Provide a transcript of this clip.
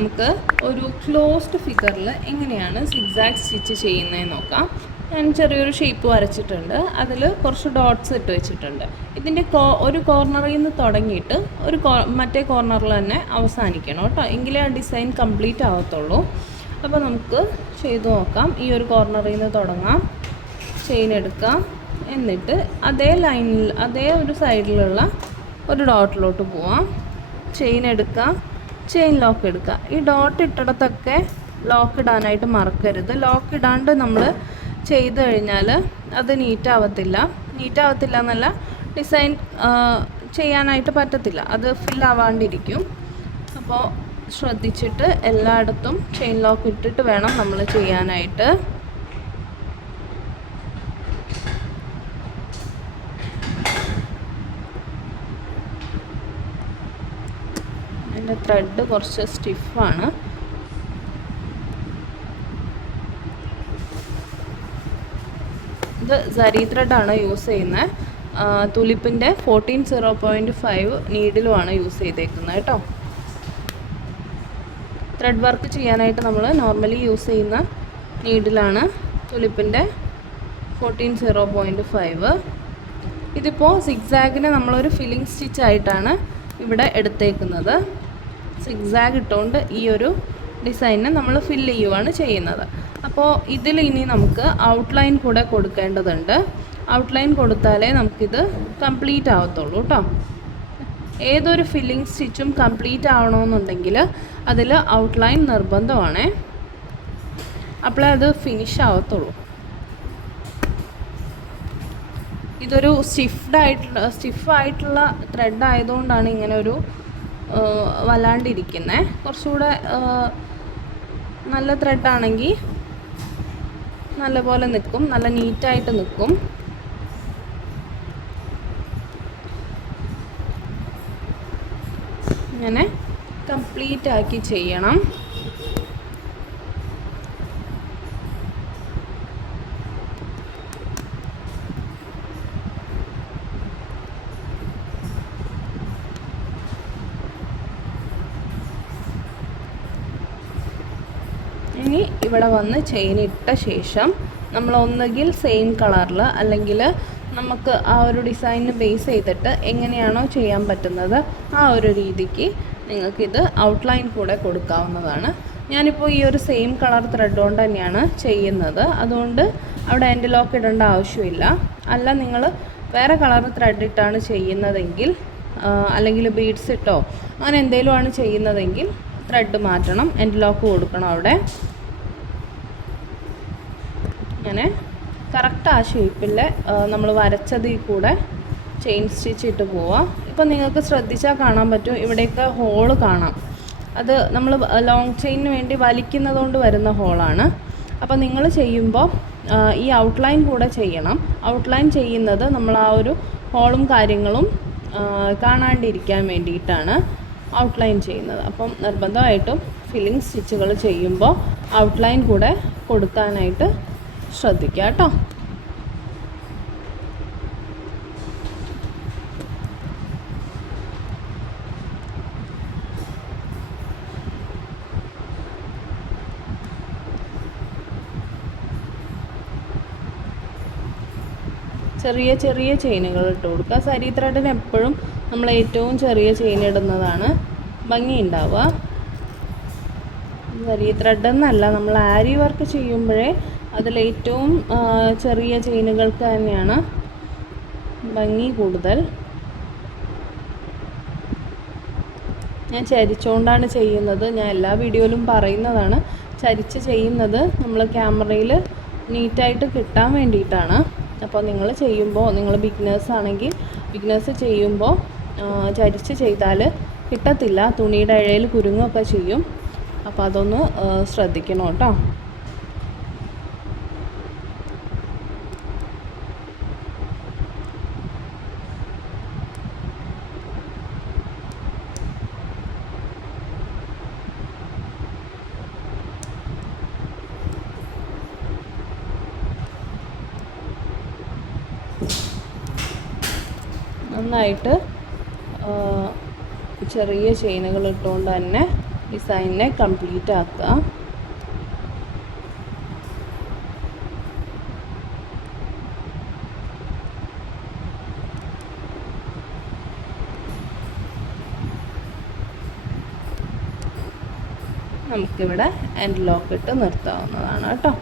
നമുക്ക് ഒരു ക്ലോസ്ഡ് ഫിഗറിൽ എങ്ങനെയാണ് സിഗ്സാഗ് സ്റ്റിച്ച് ചെയ്യുന്നതെന്ന് നോക്കാം. ഞാൻ ചെറിയൊരു ഷേപ്പ് വരച്ചിട്ടുണ്ട്, അതിൽ കുറച്ച് ഡോട്ട്സ് ഇട്ട് വെച്ചിട്ടുണ്ട്. ഇതിൻ്റെ ഒരു കോർണറിൽ നിന്ന് തുടങ്ങിയിട്ട് മറ്റേ കോർണറിൽ തന്നെ അവസാനിക്കണം കേട്ടോ, എങ്കിലേ ആ ഡിസൈൻ കംപ്ലീറ്റ് ആവത്തുള്ളൂ. അപ്പോൾ നമുക്ക് ചെയ്തു നോക്കാം. ഈ ഒരു കോർണറിൽ നിന്ന് തുടങ്ങാം, ചെയിൻ എടുക്കാം, എന്നിട്ട് അതേ ലൈനിൽ അതേ ഒരു സൈഡിലുള്ള ഒരു ഡോട്ടിലോട്ട് പോവാം. ചെയിൻ എടുക്കാം, ചെയിൻ ലോക്ക് എടുക്കുക. ഈ ഡോട്ട് ഇട്ടിടത്തൊക്കെ ലോക്ക് ഇടാനായിട്ട് മറക്കരുത്. ലോക്ക് ഇടാണ്ട് നമ്മൾ ചെയ്ത് കഴിഞ്ഞാൽ അത് നീറ്റാവത്തില്ല എന്നല്ല, ഡിസൈൻ ചെയ്യാനായിട്ട് പറ്റത്തില്ല, അത് ഫില്ലാവാണ്ടിരിക്കും. അപ്പോൾ ശ്രദ്ധിച്ചിട്ട് എല്ലായിടത്തും ചെയിൻ ലോക്ക് ഇട്ടിട്ട് വേണം നമ്മൾ ചെയ്യാനായിട്ട്. എൻ്റെ ത്രെഡ് കുറച്ച് സ്റ്റിഫാണ്. ഇത് സരി ത്രെഡാണ് യൂസ് ചെയ്യുന്നത്. തുലിപ്പിൻ്റെ 14.0.5 നീഡിലുമാണ് യൂസ് ചെയ്തേക്കുന്നത് കേട്ടോ. ത്രെഡ് വർക്ക് ചെയ്യാനായിട്ട് നമ്മൾ നോർമലി യൂസ് ചെയ്യുന്ന നീഡിലാണ് തുലിപ്പിൻ്റെ 14.0.5. ഇതിപ്പോൾ സിഗ്സാഗിന് നമ്മളൊരു ഫില്ലിംഗ് സ്റ്റിച്ചായിട്ടാണ് ഇവിടെ എടുത്തേക്കുന്നത്. സിഗ്സാഗ് ഇട്ടുകൊണ്ട് ഈ ഒരു ഡിസൈനിനെ നമ്മൾ ഫില്ല് ചെയ്യുവാണ് ചെയ്യുന്നത്. അപ്പോൾ ഇതിൽ ഇനി നമുക്ക് ഔട്ട്ലൈൻ കൂടെ കൊടുക്കേണ്ടതുണ്ട്. ഔട്ട്ലൈൻ കൊടുത്താലേ നമുക്കിത് കംപ്ലീറ്റ് ആവത്തുള്ളൂ കേട്ടോ. ഏതൊരു ഫില്ലിംഗ് സ്റ്റിച്ചും കംപ്ലീറ്റ് ആവണമെന്നുണ്ടെങ്കിൽ അതിൽ ഔട്ട്ലൈൻ നിർബന്ധമാണ്, അപ്പോഴേ അത് ഫിനിഷ് ആവത്തുള്ളൂ. ഇതൊരു സ്റ്റിഫായിട്ടുള്ള ത്രെഡ് ആയതുകൊണ്ടാണ് ഇങ്ങനെ ഒരു വല്ലാണ്ടിരിക്കുന്നത്. കുറച്ചുകൂടെ നല്ല ത്രെഡാണെങ്കിൽ നല്ലപോലെ നിൽക്കും, നല്ല നീറ്റായിട്ട് നിൽക്കും. ഇങ്ങനെ കംപ്ലീറ്റ് ആക്കി ചെയ്യണം. ഇനി ഇവിടെ വന്ന് ചെയിൻ ഇട്ട ശേഷം നമ്മൾ ഒന്നുകിൽ സെയിം കളറിൽ അല്ലെങ്കിൽ നമുക്ക് ആ ഒരു ഡിസൈനിന് ബേസ് ചെയ്തിട്ട് എങ്ങനെയാണോ ചെയ്യാൻ പറ്റുന്നത് ആ ഒരു രീതിക്ക് നിങ്ങൾക്കിത് ഔട്ട്ലൈൻ കൂടെ കൊടുക്കാവുന്നതാണ്. ഞാനിപ്പോൾ ഈ ഒരു സെയിം കളർ ത്രെഡ് കൊണ്ട് തന്നെയാണ് ചെയ്യുന്നത്, അതുകൊണ്ട് അവിടെ എൻഡ് ലോക്ക് ഇടേണ്ട ആവശ്യമില്ല. അല്ല നിങ്ങൾ വേറെ കളർ ത്രെഡ് ഇട്ടാണ് ചെയ്യുന്നതെങ്കിൽ അല്ലെങ്കിൽ ബീഡ്സ് ഇട്ടോ അങ്ങനെ എന്തെങ്കിലും ആണ് ചെയ്യുന്നതെങ്കിൽ ത്രെഡ് മാറ്റണം, എൻഡ് ലോക്ക് കൊടുക്കണം അവിടെ. ഇങ്ങനെ കറക്റ്റ് ആ ഷേപ്പിൽ നമ്മൾ വരച്ചതിൽ കൂടെ ചെയിൻ സ്റ്റിച്ച് ഇട്ട് പോവാം. ഇപ്പം നിങ്ങൾക്ക് ശ്രദ്ധിച്ചാൽ കാണാൻ പറ്റും, ഇവിടെയൊക്കെ ഹോള് കാണാം. അത് നമ്മൾ ലോങ് ചെയിനിന് വേണ്ടി വലിക്കുന്നതുകൊണ്ട് വരുന്ന ഹോളാണ്. അപ്പോൾ നിങ്ങൾ ചെയ്യുമ്പോൾ ഈ ഔട്ട്ലൈൻ കൂടെ ചെയ്യണം. ഔട്ട്ലൈൻ ചെയ്യുന്നത് നമ്മൾ ആ ഒരു ഹോളും കാര്യങ്ങളും കാണാണ്ടിരിക്കാൻ വേണ്ടിയിട്ടാണ് ഔട്ട്ലൈൻ ചെയ്യുന്നത്. അപ്പം നിർബന്ധമായിട്ടും ഫില്ലിംഗ് സ്റ്റിച്ചുകൾ ചെയ്യുമ്പോൾ ഔട്ട്ലൈൻ കൂടെ കൊടുക്കാനായിട്ട് ശ്രദ്ധിക്കുക കേട്ടോ. ചെറിയ ചെറിയ ചെയിനുകൾ ഇട്ട് കൊടുക്കുക. സരി ത്രെഡിന് എപ്പോഴും നമ്മൾ ഏറ്റവും ചെറിയ ചെയിൻ ഇടുന്നതാണ് ഭംഗി ഉണ്ടാവുക. സരി ത്രെഡ് എന്നല്ല, നമ്മൾ ആരി വർക്ക് ചെയ്യുമ്പോഴേ അതിലേറ്റവും ചെറിയ ചെയിനുകൾക്ക് തന്നെയാണ് ഭംഗി കൂടുതൽ. ഞാൻ ചരിച്ചുകൊണ്ടാണ് ചെയ്യുന്നത്, ഞാൻ എല്ലാ വീഡിയോയിലും പറയുന്നതാണ്. ചരിച്ച് ചെയ്യുന്നത് നമ്മൾ ക്യാമറയിൽ നീറ്റായിട്ട് കിട്ടാൻ വേണ്ടിയിട്ടാണ്. അപ്പോൾ നിങ്ങൾ ചെയ്യുമ്പോൾ, നിങ്ങൾ ബിഗിനേഴ്സ് ആണെങ്കിൽ ബിഗിനേഴ്സ് ചെയ്യുമ്പോൾ ചരിച്ച് ചെയ്താൽ കിട്ടത്തില്ല, തുണിയുടെ ഇഴയിൽ കുരുങ്ങുകയൊക്കെ ചെയ്യും. അപ്പോൾ അതൊന്ന് ശ്രദ്ധിക്കണം കേട്ടോ. നന്നായിട്ട് ചെറിയ ചെയിനുകൾ ഇട്ടുകൊണ്ട് തന്നെ ഡിസൈനിനെ കംപ്ലീറ്റ് ആക്കുക. നമുക്കിവിടെ എൻഡ് ലോക്ക് ഇട്ട് നിർത്താവുന്നതാണ് കേട്ടോ.